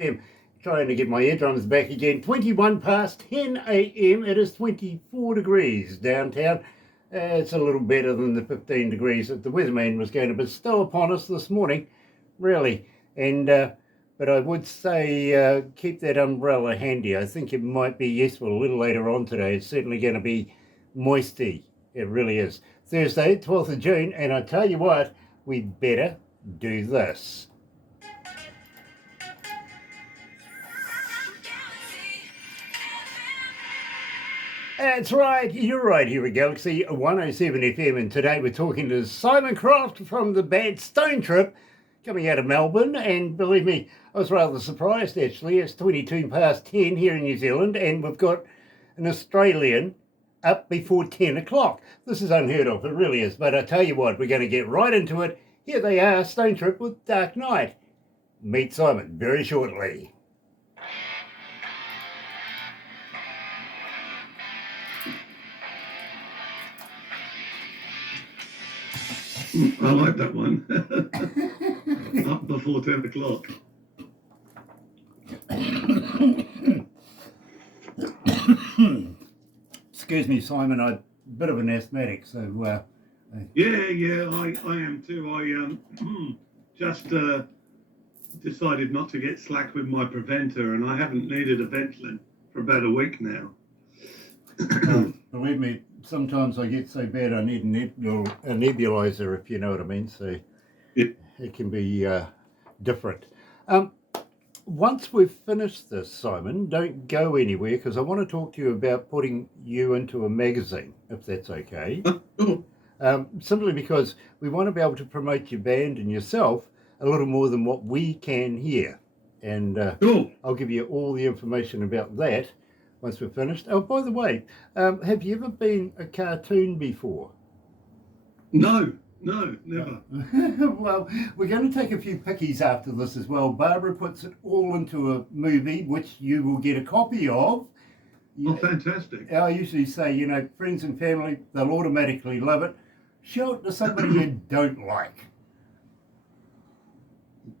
I'm trying to get my eardrums back again. 21 past 10 a.m. It is 24 degrees downtown. It's a little better than the 15 degrees that the weatherman was going to bestow upon us this morning, really. And but I would say keep that umbrella handy. I think it might be useful a little later on today. It's certainly going to be moisty. It really is. Thursday, 12th of June, and I tell you what, we'd better do this. That's right, you're right here at Galaxy 107 FM, and today we're talking to Simon Croft from the band Stonetrip, coming out of Melbourne. And believe me, I was rather surprised actually. It's 22 past 10 here in New Zealand, and we've got an Australian up before 10 o'clock. This is unheard of, it really is. But I tell you what, we're going to get right into it. Here they are, Stonetrip with Dark Night. Meet Simon very shortly. I like that one. Up before 10 o'clock. Excuse me, Simon, I'm a bit of an asthmatic, so... Yeah, I am too. I just decided not to get slack with my preventer, and I haven't needed a Ventolin for about a week now. Believe me, sometimes I get so bad I need a nebulizer, if you know what I mean. So It can be different. Once we've finished this, Simon, don't go anywhere, because I want to talk to you about putting you into a magazine, if that's okay. Simply because we want to be able to promote your band and yourself a little more than what we can here. And I'll give you all the information about that once we're finished. Oh, by the way, have you ever been a cartoon before? No, never. Well, we're going to take a few pickies after this as well. Barbara puts it all into a movie, which you will get a copy of. Oh, fantastic. I usually say, friends and family, they'll automatically love it. Show it to somebody you don't like.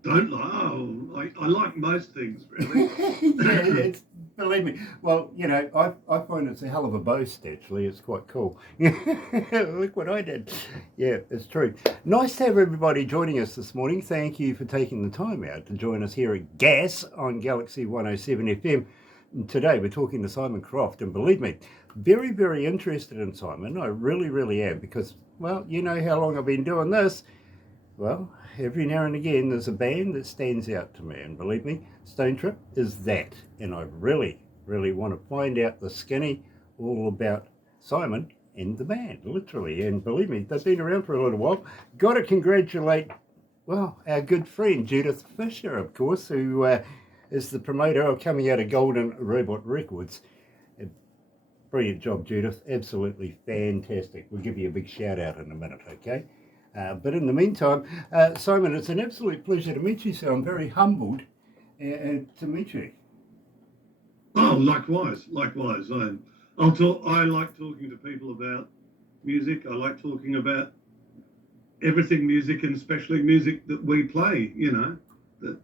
Don't like? Oh, I like most things, really. Yeah, believe me. Well, I find it's a hell of a boast, actually. It's quite cool. Look what I did. Yeah, it's true. Nice to have everybody joining us this morning. Thank you for taking the time out to join us here at GAS on Galaxy 107 FM. And today we're talking to Simon Croft, and believe me, very, very interested in Simon. I really, really am, because, well, you know how long I've been doing this. Well, every now and again there's a band that stands out to me, and believe me, Stonetrip is that. And I really, really want to find out the skinny all about Simon and the band, literally. And believe me, they've been around for a little while. Got to congratulate, well, our good friend Judith Fisher, of course, who is the promoter of coming out of Golden Robot Records. Brilliant job, Judith. Absolutely fantastic. We'll give you a big shout out in a minute, okay? But in the meantime, Simon, it's an absolute pleasure to meet you, so I'm very humbled to meet you. Oh, likewise. I like talking to people about music. I like talking about everything music, and especially music that we play, That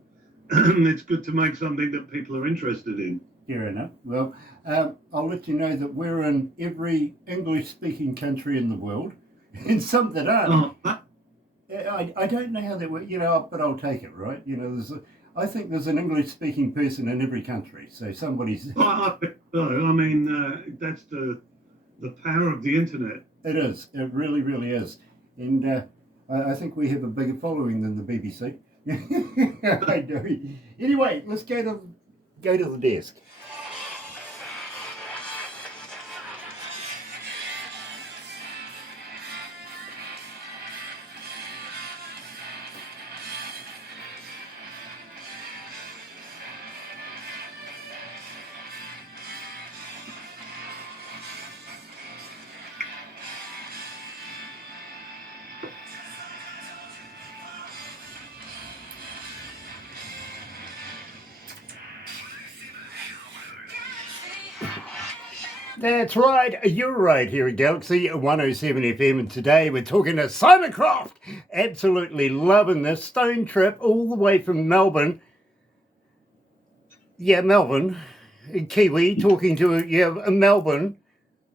it's good to make something that people are interested in. Fair enough. Well, I'll let you know that we're in every English-speaking country in the world, and some that aren't. I don't know how that works, but I'll take it, right? I think there's an English-speaking person in every country, so somebody's... I mean, that's the power of the internet. It is. It really, really is. And I think we have a bigger following than the BBC. I do. Anyway, let's go to the desk. That's right, you're right here at Galaxy 107 FM, and today we're talking to Simon Croft. Absolutely loving this Stonetrip all the way from Melbourne. Yeah, Melbourne, Kiwi, talking to Melbourne,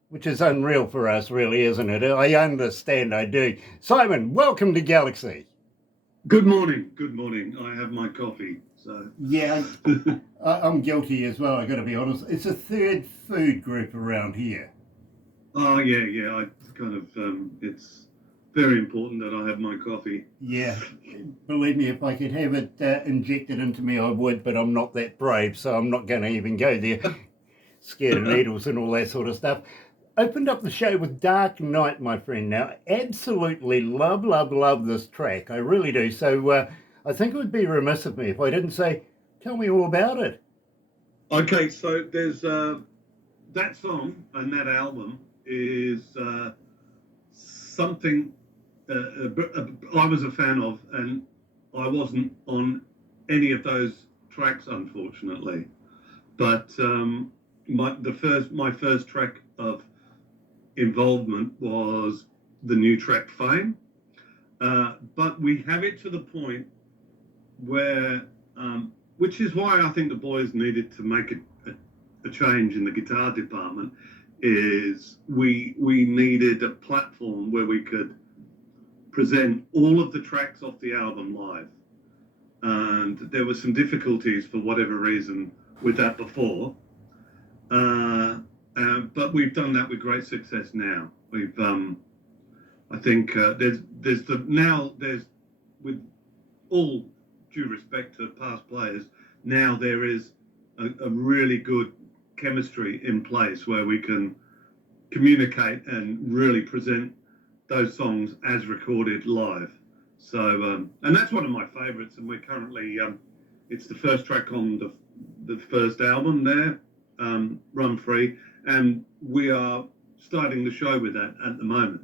which is unreal for us, really, isn't it? I understand, I do. Simon, welcome to Galaxy. Good morning. Good morning. I have my coffee. So Yeah, I'm guilty as well, I got to be honest. It's a third food group around here. oh yeah. I kind of it's very important that I have my coffee. Yeah, believe me, if I could have it injected into me, I would, but I'm not that brave, so I'm not going to even go there. Scared of needles and all that sort of stuff. Opened up the show with Dark Knight, my friend. Now, absolutely love this track. I really do. So I think it would be remiss of me if I didn't say, tell me all about it. Okay, so there's that song and that album is something I was a fan of, and I wasn't on any of those tracks, unfortunately. But my first track of involvement was the new track Fame. But we have it to the point where, which is why I think the boys needed to make a change in the guitar department, is we needed a platform where we could present all of the tracks off the album live. And there were some difficulties for whatever reason with that before. But we've done that with great success now. We've, I think, there's with all due respect to past players, now there is a really good chemistry in place where we can communicate and really present those songs as recorded live. So, and that's one of my favourites, and we're currently, it's the first track on the first album there, Run Free, and we are starting the show with that at the moment.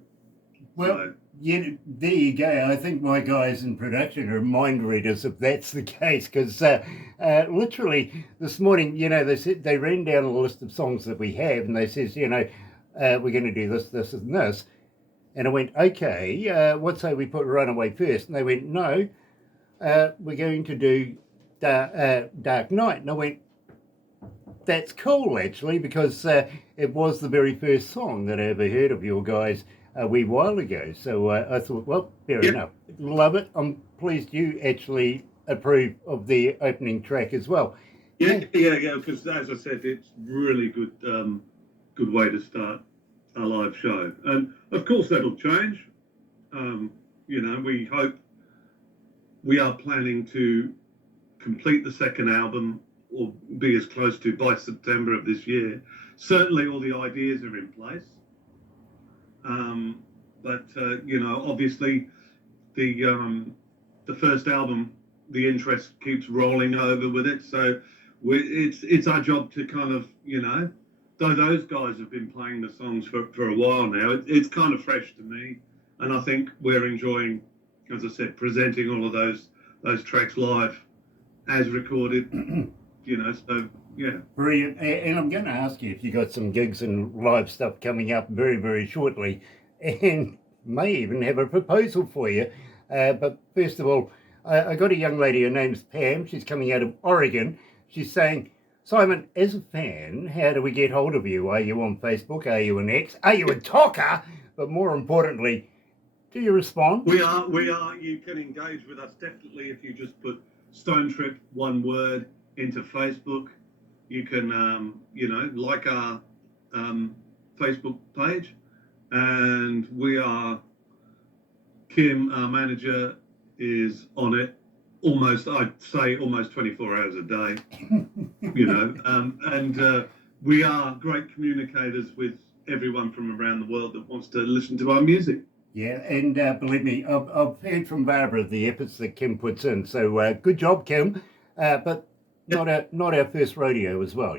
Well, so, yeah, there you go. I think my guys in production are mind readers if that's the case, because literally this morning, they said they ran down a list of songs that we have, and they says, we're going to do this, this, and this. And I went, okay, what say we put Runaway first? And they went, no, we're going to do Dark Knight. And I went, that's cool, actually, because it was the very first song that I ever heard of your guys a wee while ago. So I thought, well, fair enough. Love it. I'm pleased you actually approve of the opening track as well. Yeah, because as I said, it's really good way to start a live show. And of course that'll change. We hope, we are planning to complete the second album or be as close to by September of this year. Certainly all the ideas are in place. But obviously the first album, the interest keeps rolling over with it. So it's our job to kind of, though those guys have been playing the songs for a while now, it's kind of fresh to me. And I think we're enjoying, as I said, presenting all of those tracks live as recorded, so yeah. Brilliant. And I'm going to ask you if you got some gigs and live stuff coming up very, very shortly, and may even have a proposal for you. But first of all, I got a young lady, her name's Pam. She's coming out of Oregon. She's saying, Simon, as a fan, how do we get hold of you? Are you on Facebook? Are you an X? Are you a talker? But more importantly, do you respond? We are. You can engage with us definitely if you just put Stonetrip, one word, into Facebook. You can, like our Facebook page. And we are, Kim, our manager, is on it I'd say almost 24 hours a day, and we are great communicators with everyone from around the world that wants to listen to our music. Yeah, and believe me, I've heard from Barbara the efforts that Kim puts in. So good job, Kim. But not our first rodeo as well,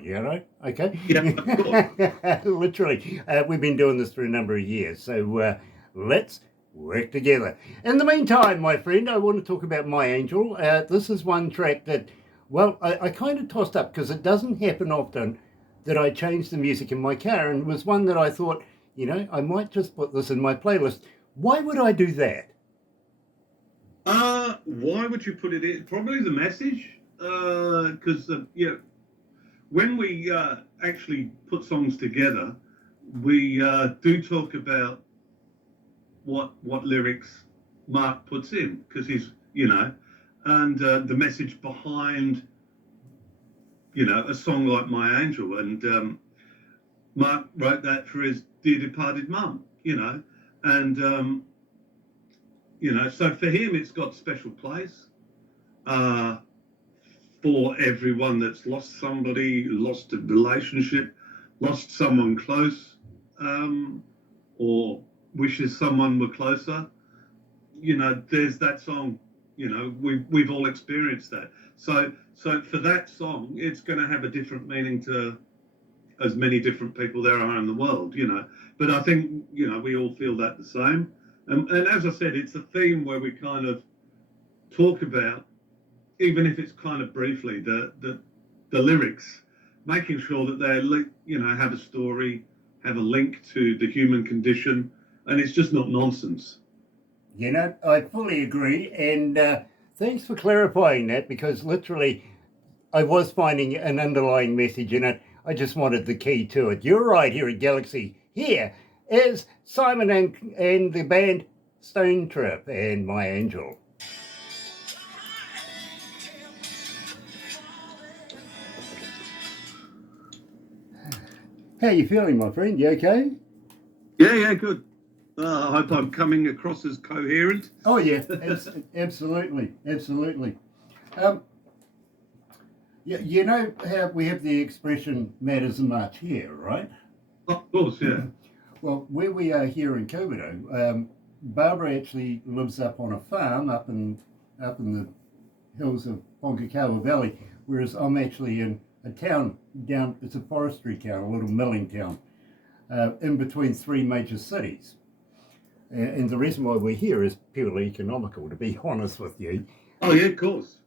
okay? Yeah, of course. Literally, we've been doing this for a number of years, so let's work together. In the meantime, my friend, I want to talk about My Angel. This is one track that, well, I kind of tossed up because it doesn't happen often that I change the music in my car, and it was one that I thought, I might just put this in my playlist. Why would I do that? Why would you put it in? Probably the message. Because when we actually put songs together, we do talk about what lyrics Mark puts in, because he's, and the message behind, a song like My Angel. And Mark wrote that for his dear departed mum, and, so for him, it's got special place for everyone that's lost somebody, lost a relationship, lost someone close, or wishes someone were closer. There's that song. We've all experienced that. So for that song, it's going to have a different meaning to as many different people there are in the world. But I think we all feel that the same. And as I said, it's a theme where we kind of talk about, even if it's kind of briefly, the lyrics, making sure that they have a story, have a link to the human condition, and it's just not nonsense. I fully agree, and thanks for clarifying that, because literally I was finding an underlying message in it. I just wanted the key to it. You're right, here at Galaxy. Here is Simon and the band Stonetrip and My Angel. How you feeling, my friend? You okay? Yeah, good. I hope I'm coming across as coherent. Oh yeah, absolutely. You know how we have the expression "matters much" here, right? Of course, yeah. Well, where we are here in Komodo, Barbara actually lives up on a farm up in the hills of Ponkakawa Valley, whereas I'm actually in a town down. It's a forestry town, a little milling town, in between three major cities. And the reason why we're here is purely economical, to be honest with you. Oh yeah, of course.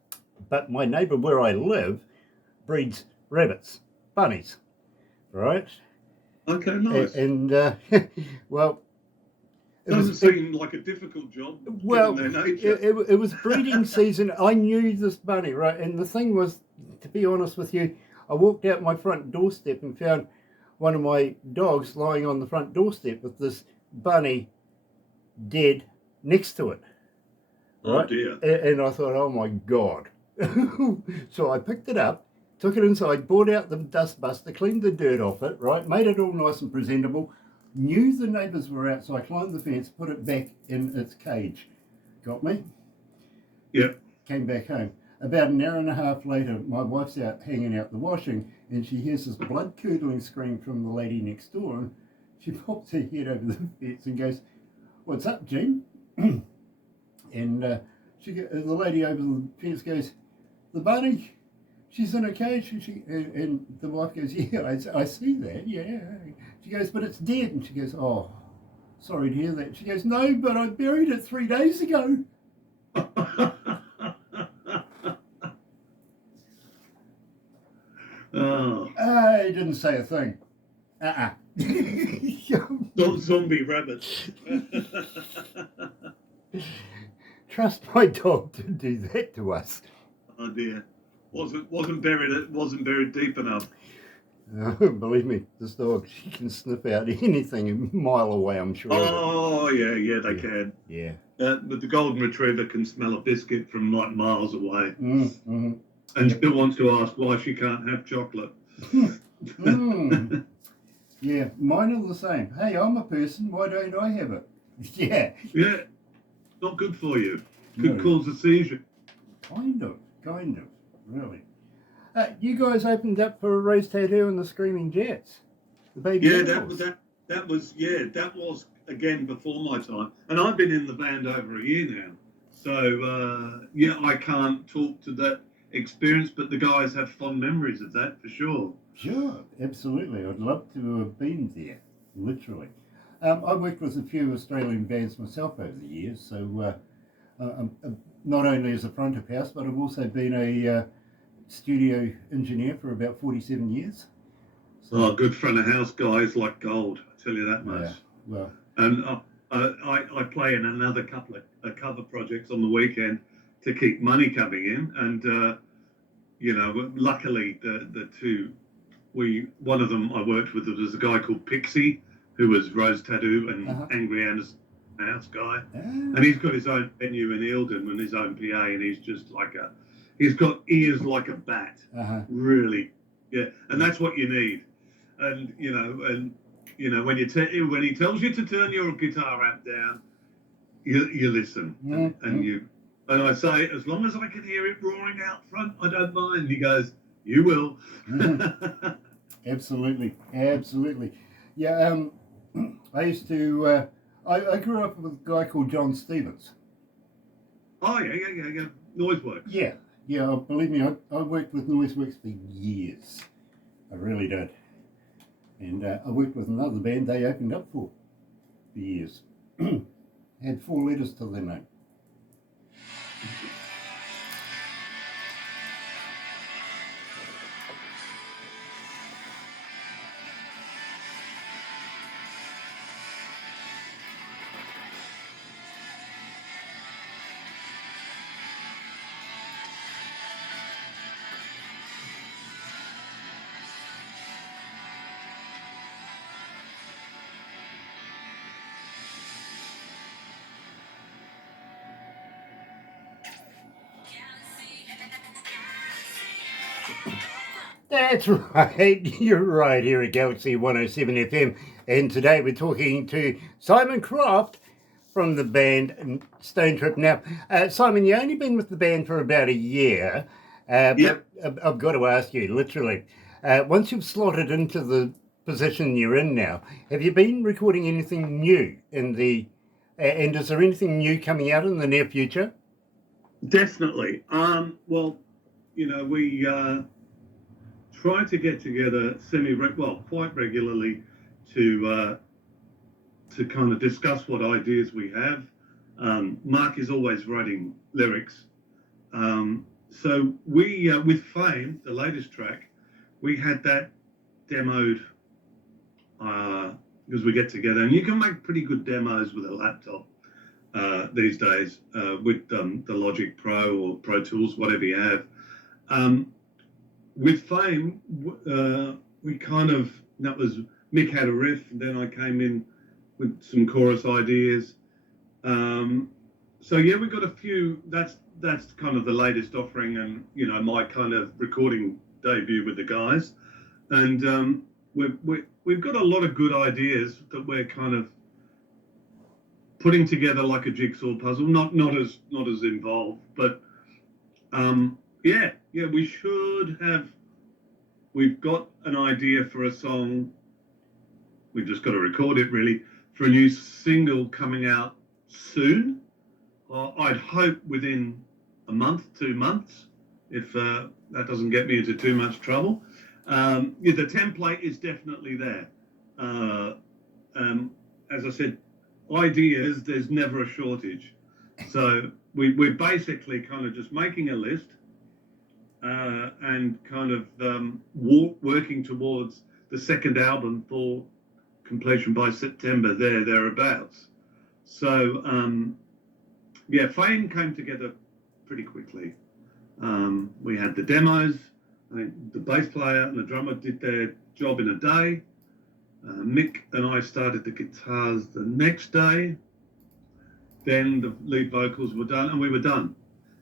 But my neighbour where I live breeds rabbits, bunnies, right? Okay, nice. And well, it doesn't seem like a difficult job. Well, given their nature. It was breeding season. I knew this bunny, right? And the thing was, to be honest with you, I walked out my front doorstep and found one of my dogs lying on the front doorstep with this bunny dead next to it. Right? Oh dear. And I thought, oh my God. So I picked it up, took it inside, brought out the dust buster, cleaned the dirt off it, right? Made it all nice and presentable. Knew the neighbours were out, so I climbed the fence, put it back in its cage. Got me? Yep. Came back home. About an hour and a half later, my wife's out hanging out the washing, and she hears this blood-curdling scream from the lady next door, and she pops her head over the fence and goes, "What's up, Jean?" And the lady over the fence goes, "The bunny, she's in a cage." And the wife goes, "Yeah, I see that, yeah." She goes, "But it's dead." And she goes, "Oh, sorry to hear that." She goes, "No, but I buried it 3 days ago." Oh. I didn't say a thing. Zombie rabbits. Trust my dog to do that to us. Oh dear. Wasn't buried deep enough. Believe me, this dog, she can sniff out anything a mile away, I'm sure. Oh yeah, they can. Yeah. But the golden retriever can smell a biscuit from like miles away. Mm-hmm. And still wants to ask why she can't have chocolate. Yeah, mine are the same. Hey, I'm a person, why don't I have it? Yeah. Yeah, not good for you. Could cause a seizure. Kind of, really. You guys opened up for a Rose Tattoo and the Screaming Jets. The baby animals. that was again before my time. And I've been in the band over a year now. So I can't talk to that experience, but the guys have fond memories of that for sure. Sure, absolutely. I'd love to have been there, literally. I worked with a few Australian bands myself over the years, so not only as a front of house, but I've also been a studio engineer for about 47 years. So, good front of house guys like gold, I tell you that much. Yeah, well. And I play in another couple of cover projects on the weekend to keep money coming in, and luckily the two one of them I worked with was a guy called Pixie, who was Rose Tattoo and Angry Anderson House guy, and he's got his own venue in Eildon and his own PA, and he's just like he's got ears like a bat, really, yeah, and that's what you need, and when when he tells you to turn your guitar amp down, you listen, and I say, as long as I can hear it roaring out front, I don't mind. He goes, you will. Absolutely. Yeah, I used to, I grew up with a guy called John Stevens. Oh, yeah. Noiseworks. Yeah, believe me, I worked with Noiseworks for years. I really did. And I worked with another band they opened up for years. Had 4 letters to their name. That's right, you're right here at Galaxy107fm, and today we're talking to Simon Croft from the band Stonetrip. Now, Simon, you've only been with the band for about a year, Yep. but I've got to ask you, literally, once you've slotted into the position you're in now, have you been recording anything new and is there anything new coming out in the near future? Definitely. Well, we try to get together quite regularly to kind of discuss what ideas we have. Mark is always writing lyrics. So we, with Fame, the latest track, we had that demoed because we get together, and you can make pretty good demos with a laptop these days with the Logic Pro or Pro Tools, whatever you have. With Fame, we that was Mick had a riff, and then I came in with some chorus ideas. So yeah, we got a few. That's kind of the latest offering, and my kind of recording debut with the guys, and we've got a lot of good ideas that we're kind of putting together like a jigsaw puzzle. Not as involved, but we should have. We've got an idea for a song. We've just got to record it, really, for a new single coming out soon. I'd hope within a month, 2 months, if that doesn't get me into too much trouble. The template is definitely there. As I said, ideas, there's never a shortage. So we're basically kind of just making a list and kind of working towards the second album for completion by September, thereabouts. So, Fame came together pretty quickly. We had the demos. The bass player and the drummer did their job in a day. Mick and I started the guitars the next day. Then the lead vocals were done, and we were done.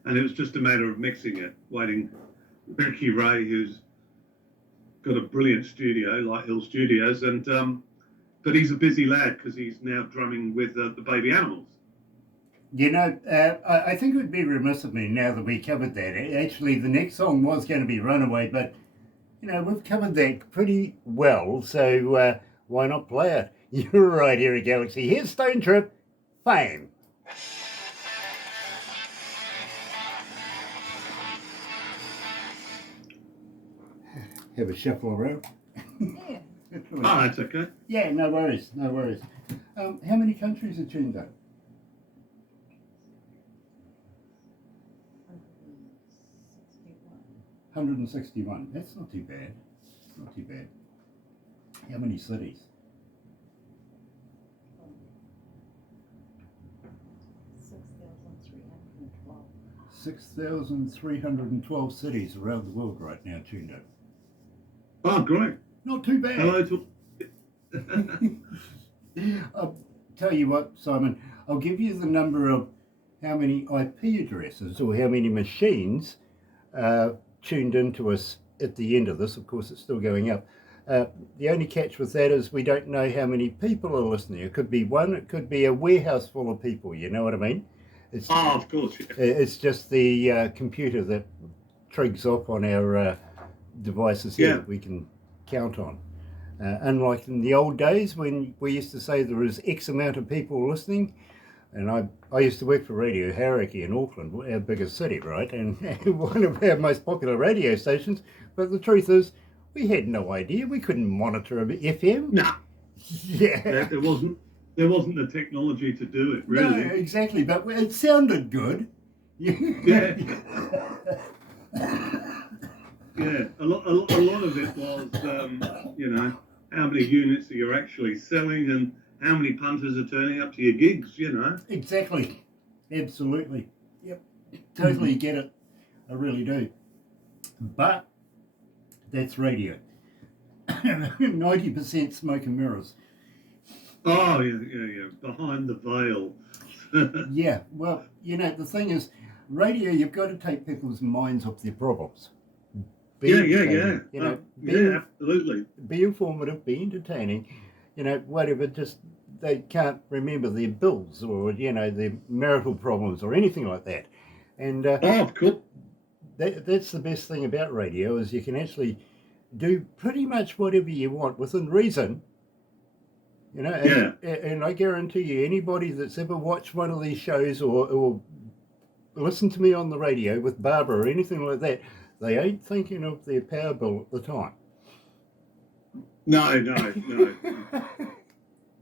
And it was just a matter of mixing it, waiting. Becky Ray, who's got a brilliant studio, Light Hill Studios, and but he's a busy lad because he's now drumming with the Baby Animals. I think it would be remiss of me now that we covered that. Actually, the next song was going to be Runaway, but we've covered that pretty well, so why not play it? You're right here at Galaxy. Here's Stonetrip, Fame. Have a shuffle around. Yeah. That's okay. Yeah, no worries. How many countries are tuned up? 161. That's not too bad. How many cities? 6,312. 6,312 cities around the world right now tuned up. Oh, great. Not too bad. Hello to. I'll tell you what, Simon, I'll give you the number of how many IP addresses or how many machines tuned into us at the end of this. Of course, it's still going up. The only catch with that is we don't know how many people are listening. It could be one, it could be a warehouse full of people, you know what I mean? It's, Of course. Yeah. it's just the computer that trigs up on our devices here that we can count on. Unlike in the old days when we used to say there was X amount of people listening, and I used to work for Radio Hauraki in Auckland, our biggest city, right? And one of our most popular radio stations. But the truth is, we had no idea. We couldn't monitor an FM. No. Yeah. There wasn't the technology to do it, really. No, exactly. But it sounded good. Yeah. Yeah. A lot of it was, how many units you're actually selling and how many punters are turning up to your gigs, Exactly. Absolutely. Yep. Totally get it. I really do. But that's radio. 90% smoke and mirrors. Oh, yeah. Behind the veil. Yeah. Well, the thing is, radio, you've got to take people's minds off their problems. Yeah. Absolutely. Be informative, be entertaining, whatever, just they can't remember their bills or, their marital problems or anything like that. And cool. That's the best thing about radio is you can actually do pretty much whatever you want within reason. And I guarantee you, anybody that's ever watched one of these shows or listened to me on the radio with Barbara or anything like that, they ain't thinking of their power bill at the time. No.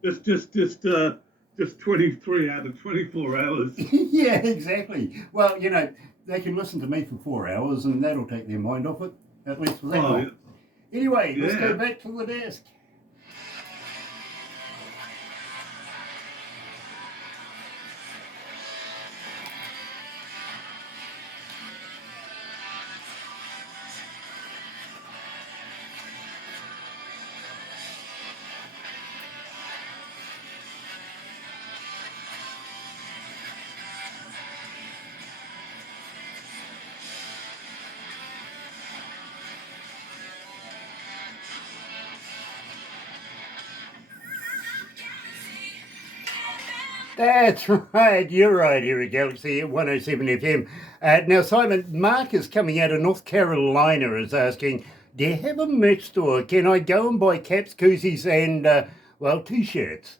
just 23 out of 24 hours. Yeah, exactly. Well, they can listen to me for 4 hours and that'll take their mind off it, at least for that long. Yeah. Anyway, let's go back to the desk. That's right, you're right here at Galaxy 107 FM. Now, Simon, Mark is coming out of North Carolina, is asking, do you have a merch store? Can I go and buy caps, koozies, and, T-shirts?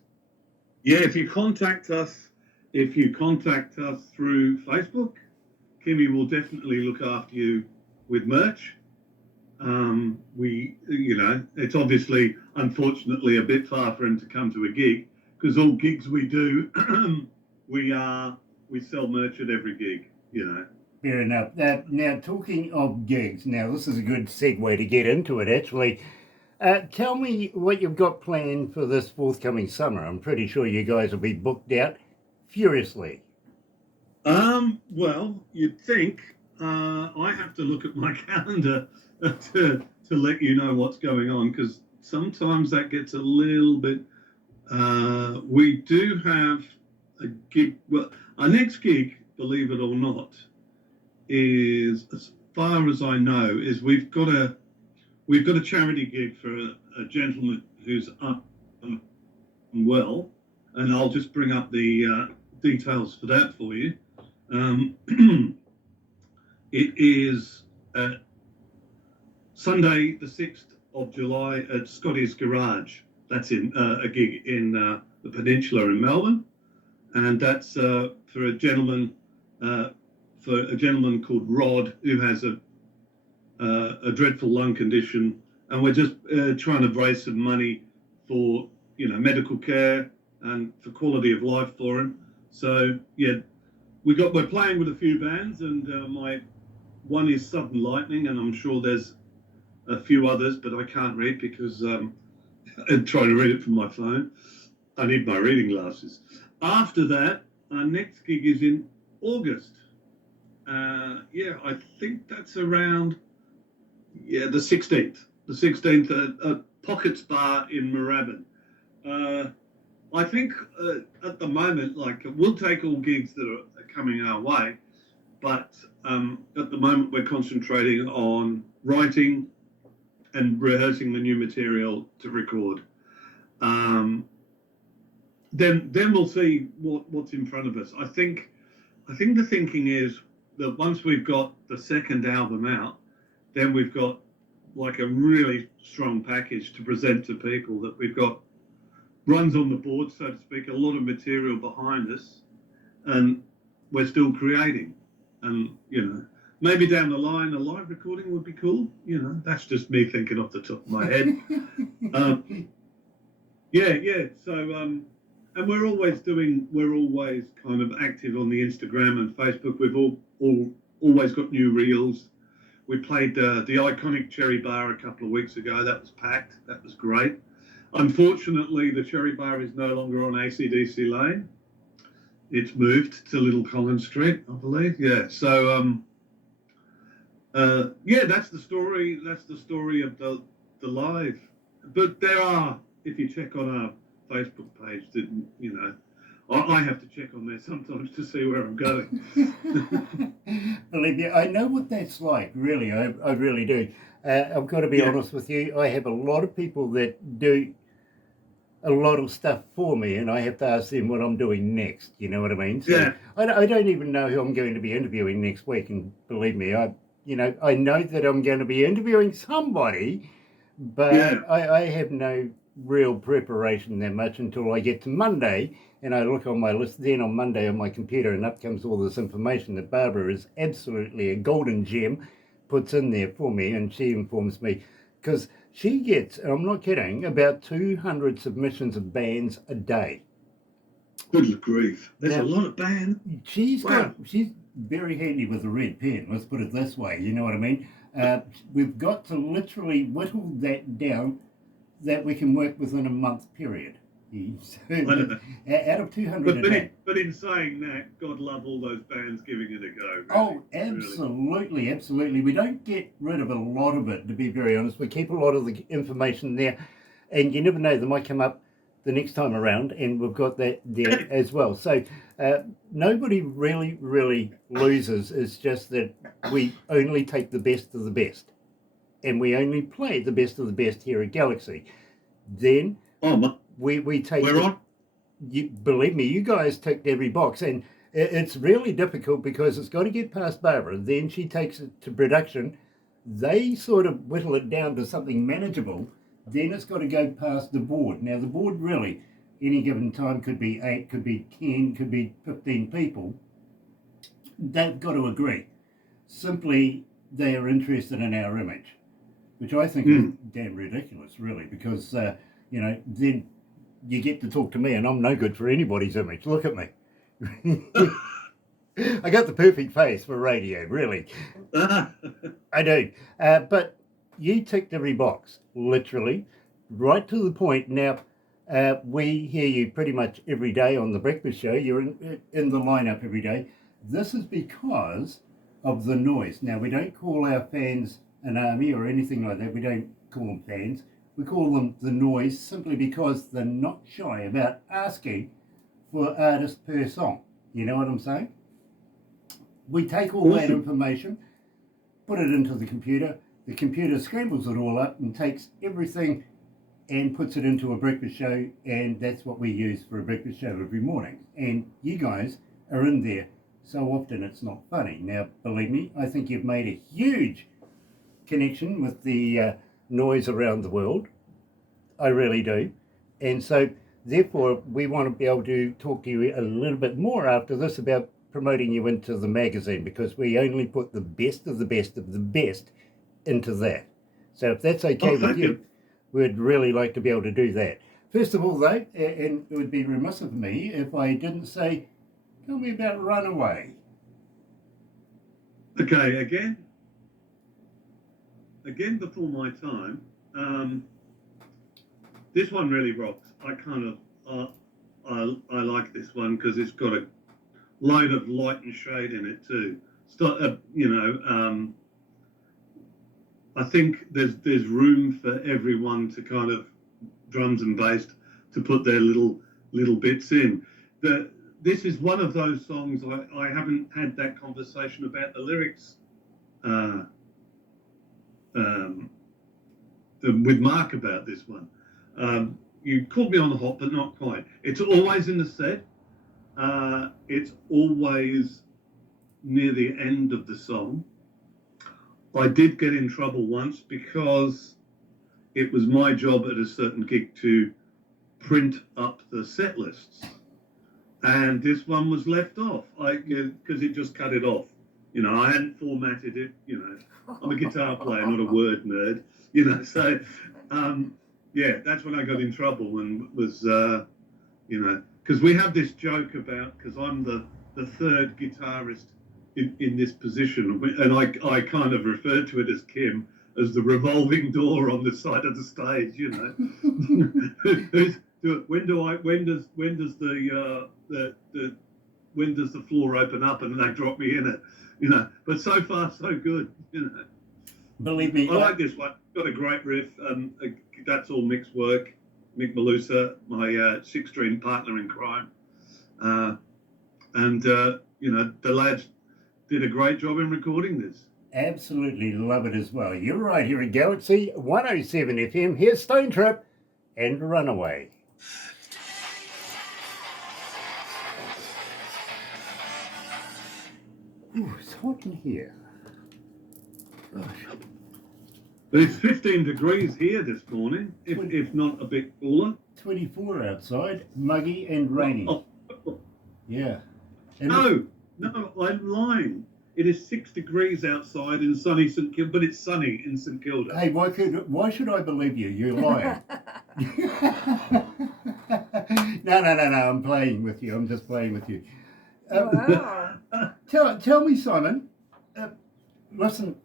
Yeah, if you contact us through Facebook, Kimmy will definitely look after you with merch. It's obviously, unfortunately, a bit far for him to come to a gig, because all gigs we do, we sell merch at every gig, Fair enough. Now, talking of gigs, now this is a good segue to get into it, actually. Tell me what you've got planned for this forthcoming summer. I'm pretty sure you guys will be booked out furiously. Well, you'd think. I have to look at my calendar to let you know what's going on, because sometimes that gets a little bit. We do have a gig. Well, our next gig, believe it or not, is, as far as I know, is we've got a charity gig for a gentleman who's up and well, and I'll just bring up the details for that for you. It is Sunday, the 6th of July at Scotty's Garage. That's in a gig in the Peninsula in Melbourne, and that's for a gentleman called Rod, who has a dreadful lung condition, and we're just trying to raise some money for medical care and for quality of life for him. So yeah, we're playing with a few bands, and my one is Southern Lightning, and I'm sure there's a few others, but I can't read because I'm trying to read it from my phone. I need my reading glasses. After that, our next gig is in August. I think that's around the 16th. the 16th at Pockets Bar in Moorabbin. I think at the moment, like, we'll take all gigs that are coming our way, but at the moment we're concentrating on writing and rehearsing the new material to record. Then we'll see what's in front of us. I think the thinking is that once we've got the second album out, then we've got like a really strong package to present to people, that we've got runs on the board, so to speak, a lot of material behind us, and we're still creating. And, maybe down the line, a live recording would be cool. That's just me thinking off the top of my head. Yeah. So, and we're always kind of active on the Instagram and Facebook. We've always got new reels. We played the iconic Cherry Bar a couple of weeks ago. That was packed. That was great. Unfortunately, the Cherry Bar is no longer on AC/DC Lane. It's moved to Little Collins Street, I believe. Yeah. So, that's the story. That's the story of the live. But there are, if you check on our Facebook page, that I have to check on there sometimes to see where I'm going. Believe me, I know what that's like. Really, I really do. I've got to be honest with you. I have a lot of people that do a lot of stuff for me, and I have to ask them what I'm doing next. You know what I mean? So I don't even know who I'm going to be interviewing next week, and believe me, I know that I'm going to be interviewing somebody, but I have no real preparation that much until I get to Monday, and I look on my list then on Monday on my computer, and up comes all this information that Barbara is absolutely a golden gem, puts in there for me, and she informs me, because she gets, and I'm not kidding, about 200 submissions of bands a day. Good grief. There's a lot of bands. She's very handy with a red pen, let's put it this way, you know what I mean? We've got to literally whittle that down that we can work within a month period. Out of 200 a day. But in saying that, God love all those bands giving it a go. Really, oh, absolutely, absolutely. We don't get rid of a lot of it, to be very honest. We keep a lot of the information there, and you never know, they might come up the next time around, and we've got that there as well. So nobody really loses. It's just that we only take the best of the best, and we only play the best of the best here at Galaxy. Then we take. We're on. Believe me, you guys ticked every box, and it's really difficult because it's got to get past Barbara. Then she takes it to production. They sort of whittle it down to something manageable. Then it's got to go past the board. Now, the board really, any given time, could be 8, could be 10, could be 15 people. They've got to agree. Simply, they are interested in our image, which I think is damn ridiculous, really, because, then you get to talk to me, and I'm no good for anybody's image. Look at me. I got the perfect face for radio, really. I do. But you ticked every box, literally, right to the point. Now, we hear you pretty much every day on the breakfast show. You're in the lineup every day. This is because of the noise. Now, we don't call our fans an army or anything like that. We don't call them fans. We call them the noise simply because they're not shy about asking for artist per song. You know what I'm saying? We take all that information, put it into the computer scrambles it all up and takes everything and puts it into a breakfast show, and that's what we use for a breakfast show every morning. And you guys are in there so often it's not funny. Now, believe me, I think you've made a huge connection with the noise around the world. I really do. And so, therefore, we want to be able to talk to you a little bit more after this about promoting you into the magazine, because we only put the best of the best of the best into that. So if that's okay with you, we'd really like to be able to do that. First of all, though, and it would be remiss of me if I didn't say, tell me about Runaway. Okay, again before my time. This one really rocks. I like this one because it's got a load of light and shade in it too. I think there's room for everyone to kind of drums and bass to put their little bits in. This is one of those songs I haven't had that conversation about the lyrics with Mark about this one. You called me on the hop, but not quite. It's always in the set. It's always near the end of the song. I did get in trouble once because it was my job at a certain gig to print up the set lists, and this one was left off because it just cut it off. You know, I hadn't formatted it. You know, I'm a guitar player, not a word nerd. You know, so yeah, that's when I got in trouble and was you know, because we have this joke about, because I'm the third guitarist in this position, and I kind of refer to it as Kim as the revolving door on the side of the stage. You know, when does the floor open up and they drop me in it? You know, but so far so good. You know, Believe me, I like this one. Got a great riff. That's all Mick's work. Mick Malusa, my 6-string partner in crime, and you know, the lads did a great job in recording this. absolutely love it as well. You're right here at Galaxy 107 FM. Here's Stonetrip and Runaway. Ooh, it's hot in here. Gosh. But it's 15 degrees here this morning, if not a bit cooler. 24 outside, muggy and rainy. Oh. Yeah. And No, I'm lying. It is 6 degrees outside in sunny St Kilda, but it's sunny in St Kilda. Hey, why should I believe you? You're lying. No, I'm playing with you. I'm just playing with you. Wow. Tell me, Simon. Listen,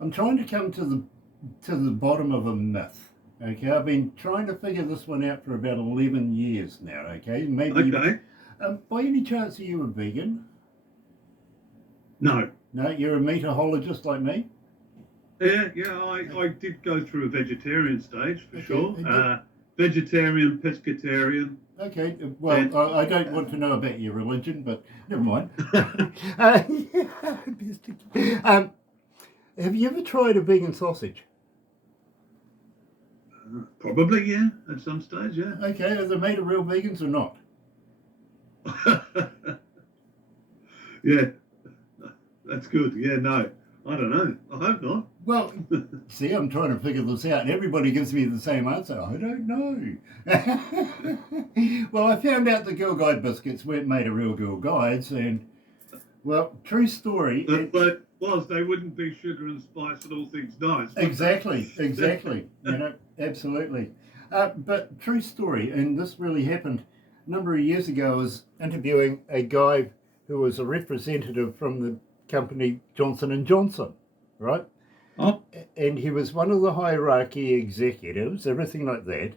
I'm trying to come to the bottom of a myth. Okay, I've been trying to figure this one out for about 11 years now. Okay, maybe. Okay. By any chance, are you a vegan? No. No, you're a meatologist like me. Yeah, I did go through a vegetarian stage for Okay, sure. Vegetarian, pescatarian. Okay, well, I don't want to know about your religion, but never mind. Have you ever tried a vegan sausage? Probably, yeah, at some stage, yeah. Okay, are they made of real vegans or not? Yeah, that's good. Yeah, no, I don't know. I hope not. Well, see, I'm trying to figure this out, and everybody gives me the same answer. I don't know. Well, I found out the Girl Guide biscuits weren't made of real Girl Guides, and, well, true story. But whilst they wouldn't be sugar and spice and all things nice. Exactly. You know, absolutely. But true story, and this really happened a number of years ago. I was interviewing a guy who was a representative from the company Johnson & Johnson, right? Oh. And he was one of the hierarchy executives, everything like that.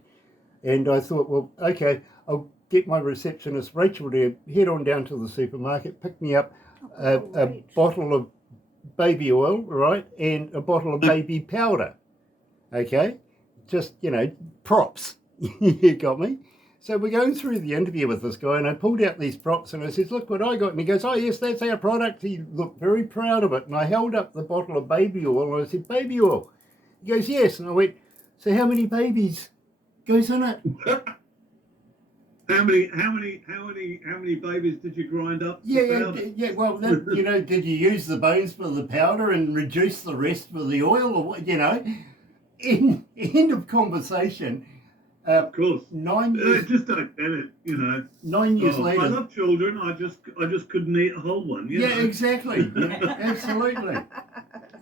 And I thought, well, okay, I'll get my receptionist Rachel to head on down to the supermarket, pick me up a bottle of baby oil, right, and a bottle of baby powder. Okay, just, you know, props. You got me. So we're going through the interview with this guy, and I pulled out these props, and I said, look what I got. And he goes, oh, yes, that's our product. He looked very proud of it. And I held up the bottle of baby oil, and I said, baby oil? He goes, yes. And I went, so how many babies goes in it? How many babies did you grind up? Yeah. Well, then, you know, did you use the bones for the powder and reduce the rest for the oil, or what? You know, end of conversation. Of course. 9 years. I just don't get it, you know. 9 years later. I love children. I just couldn't eat a whole one. You know? Exactly.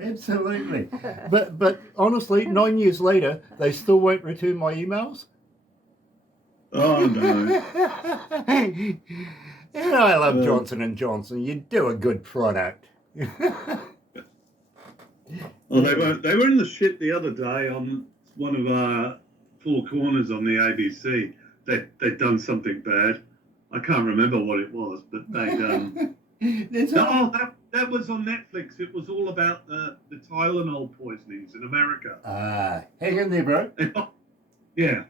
Absolutely. But honestly, 9 years later, they still won't return my emails. Oh no. And I love Johnson & Johnson. You do a good product. Well, they were in the shit the other day on one of our Four Corners on the ABC. They'd done something bad. I can't remember what it was, but they'd that was on Netflix. It was all about the Tylenol poisonings in America. Hang in there, bro. Yeah.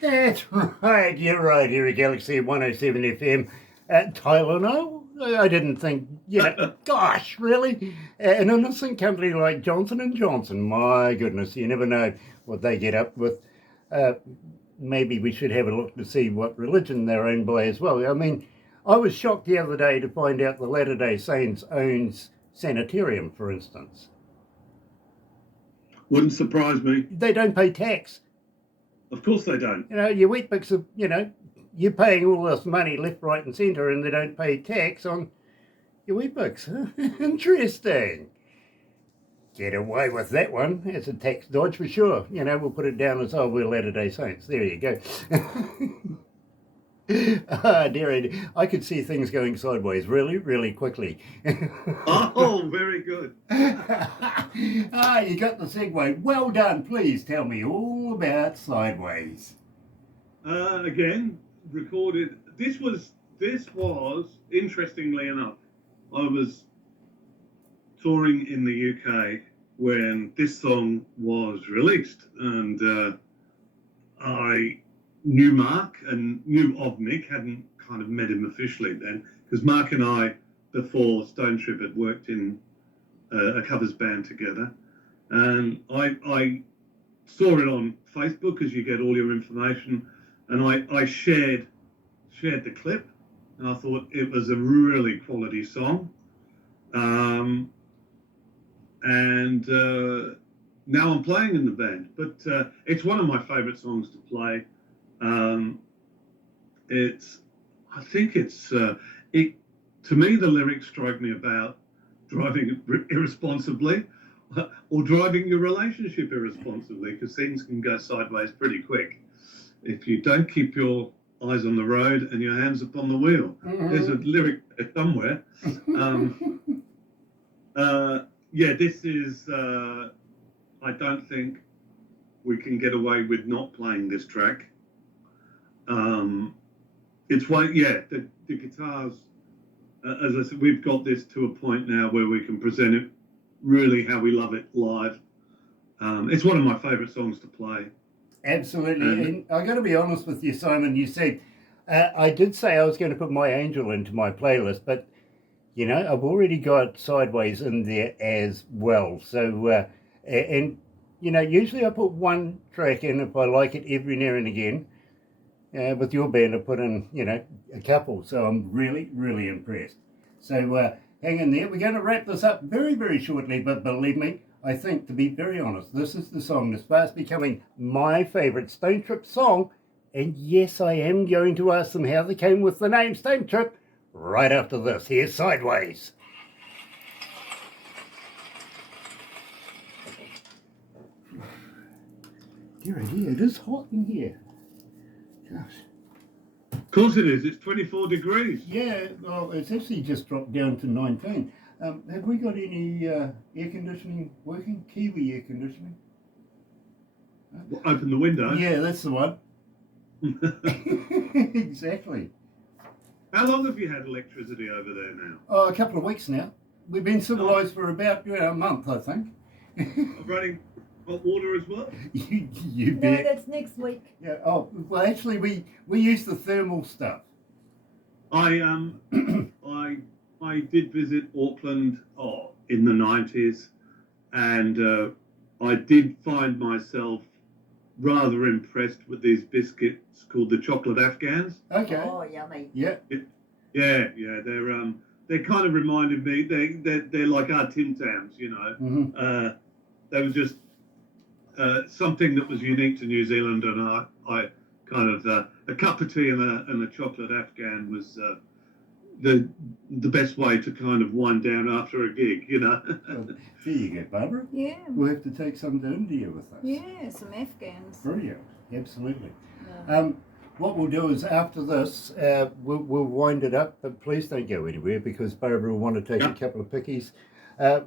That's right, you're right here at Galaxy107 FM. Tylenol? I didn't think, gosh, really? An innocent company like Johnson & Johnson, my goodness, you never know what they get up with. Maybe we should have a look to see what religion they're owned by as well. I mean, I was shocked the other day to find out the Latter-day Saints owns Sanitarium, for instance. Wouldn't surprise me. They don't pay tax. Of course they don't. Your Weet-Bix are, you're paying all this money left, right and centre and they don't pay tax on your Weet-Bix. Interesting. Get away with that one. It's a tax dodge for sure. We'll put it down as, we're Latter-day Saints. There you go. Dear, I could see things going sideways really, really quickly. Oh, very good. You got the segue. Well done. Please tell me all about Sideways. Again, recorded. This was interestingly enough, I was touring in the UK when this song was released, and I knew Mark and knew of Mick, hadn't kind of met him officially then, because Mark and I, before Stonetrip, had worked in a covers band together, and I saw it on Facebook as you get all your information, and I shared the clip, and I thought it was a really quality song, and now I'm playing in the band, but it's one of my favourite songs to play. To me, the lyrics strike me about driving irresponsibly or driving your relationship irresponsibly, because things can go sideways pretty quick if you don't keep your eyes on the road and your hands upon the wheel. Mm-hmm. There's a lyric there somewhere. This is, I don't think we can get away with not playing this track. It's one, the guitars, as I said, we've got this to a point now where we can present it really how we love it live. It's one of my favourite songs to play. Absolutely. And I got to be honest with you, Simon, you said, I did say I was going to put My Angel into my playlist, but, I've already got Sideways in there as well. So, usually I put one track in if I like it every now and again. With your band, I put in, a couple. So I'm really, really impressed. So hang in there. We're going to wrap this up very, very shortly. But believe me, I think, to be very honest, this is the song that's fast becoming my favourite Stonetrip song. And yes, I am going to ask them how they came with the name Stonetrip right after this. Here's Sideways. Dear, it is hot in here. Gosh. Of course it is. It's 24 degrees. Yeah, well, it's actually just dropped down to 19. Have we got any air conditioning working? Kiwi air conditioning? Open the window. Yeah, that's the one. Exactly. How long have you had electricity over there now? Oh, a couple of weeks now. We've been civilised for about a month, I think. Running hot water as well? You No, bet. that's next week. Yeah. Oh, well, actually, we use the thermal stuff. I did visit Auckland in the 90s, and I did find myself rather impressed with these biscuits called the chocolate Afghans. Okay. Oh, yummy. Yeah. Yeah. They kind of reminded me. They're like our Tim Tams, Mm-hmm. They were just something that was unique to New Zealand, and I kind of a cup of tea and a chocolate Afghan the best way to kind of wind down after a gig, you know. Well, there you go, Barbara. Yeah. We'll have to take some to India with us. Yeah, some Afghans. Brilliant. Absolutely. Yeah. What we'll do is after this, we'll wind it up, but please don't go anywhere because Barbara will want to take a couple of pickies.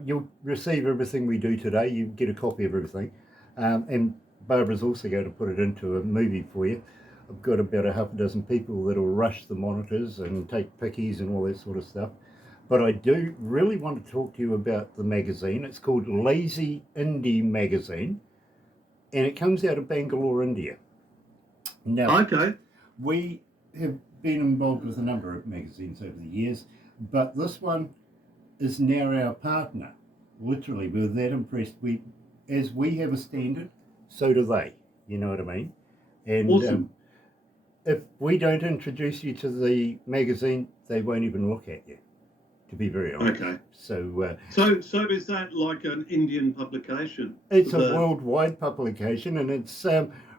You'll receive everything we do today. You get a copy of everything. And Barbara's also going to put it into a movie for you. I've got about a half a dozen people that'll rush the monitors and take pickies and all that sort of stuff. But I do really want to talk to you about the magazine. It's called Lazy Indie Magazine, and it comes out of Bangalore, India. Now, Okay. we have been involved with a number of magazines over the years, but this one is now our partner. Literally, we're that impressed. As we have a standard, so do they. You know what I mean? And Awesome. if we don't introduce you to the magazine, they won't even look at you, to be very honest. Okay. So So is that like an Indian publication? it's a worldwide publication, and it's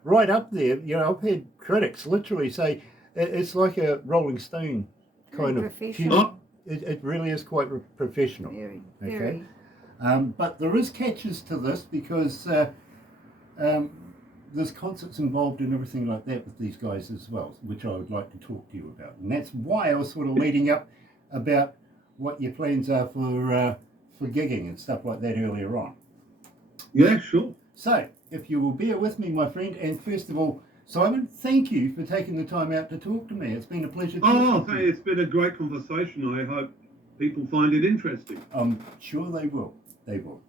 right up there. You know, I've had critics literally say it's like a Rolling Stone kind Very of. professional. It really is quite professional. Very, Okay. very. But there is catches to this because there's concerts involved and everything like that with these guys as well, which I would like to talk to you about. And that's why I was sort of leading up about what your plans are for gigging and stuff like that earlier on. Yeah, sure. So, if you will bear with me, my friend, and first of all, Simon, thank you for taking the time out to talk to me. It's been a pleasure talking Oh, to hey, you. it's been a great conversation. I hope people find it interesting. I'm sure they will. They will.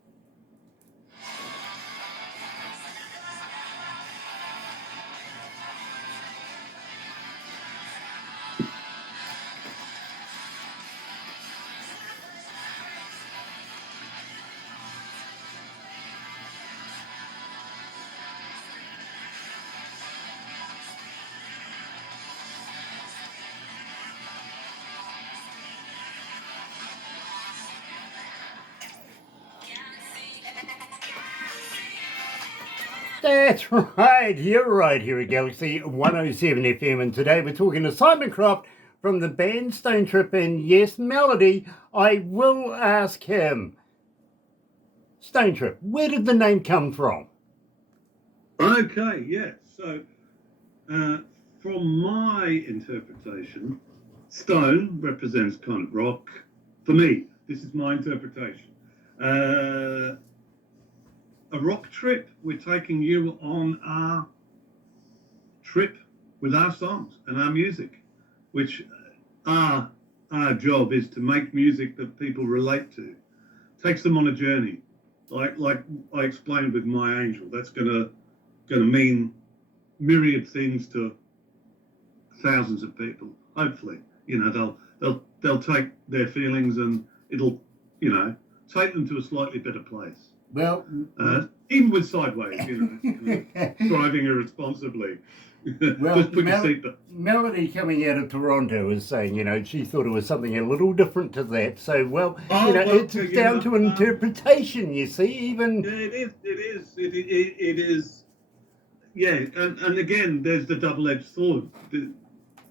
That's right, you're right here at Galaxy 107 FM, and today we're talking to Simon Croft from the band Stonetrip, and yes, Melody, I will ask him. Stonetrip, where did the name come from? Okay, yeah. So, from my interpretation, stone represents kind of rock. For me, this is my interpretation. A rock trip. We're taking you on our trip with our songs and our music, which our job is to make music that people relate to. Takes them on a journey, like I explained with My Angel. That's gonna mean myriad things to thousands of people. Hopefully, you know, they'll take their feelings and it'll, you know, take them to a slightly better place. Well, Even with Sideways, you know, driving irresponsibly. well, Just put your seatbelt. Melody coming out of Toronto is saying, you know, she thought it was something a little different to that. So, well, you know, it's down to interpretation, you see, even... Yeah, it is. Yeah, and again, there's the double-edged sword.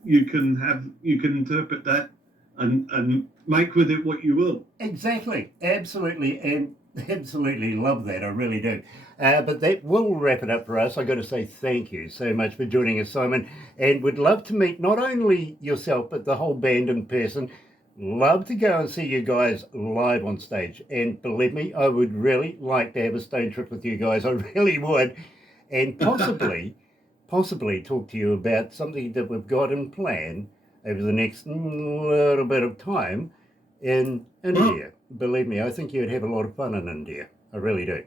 You can interpret that and make with it what you will. Exactly, absolutely, and absolutely love that, I really do. But that will wrap it up for us. I got to say thank you so much for joining us, Simon, and would love to meet not only yourself but the whole band in person. Love to go and see you guys live on stage, and believe me, I would really like to have a stone trip with you guys. I really would, and possibly talk to you about something that we've got in plan over the next little bit of time in India. Believe me, I think you'd have a lot of fun in India. I really do.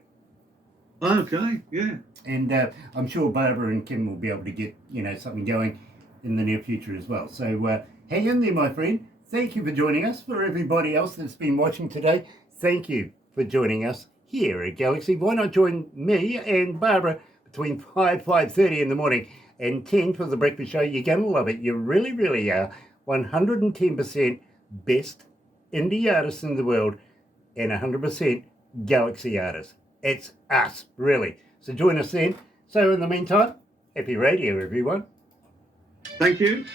Okay, yeah. And I'm sure Barbara and Kim will be able to get, you know, something going in the near future as well. So hang in there, my friend. Thank you for joining us. For everybody else that's been watching today, thank you for joining us here at Galaxy. Why not join me and Barbara between 5:30 in the morning and 10 for the breakfast show? You're going to love it. You really, really are. 110% best indie artists in the world and 100% Galaxy artists. It's us, really. So join us then. So in the meantime, happy radio, everyone. Thank you.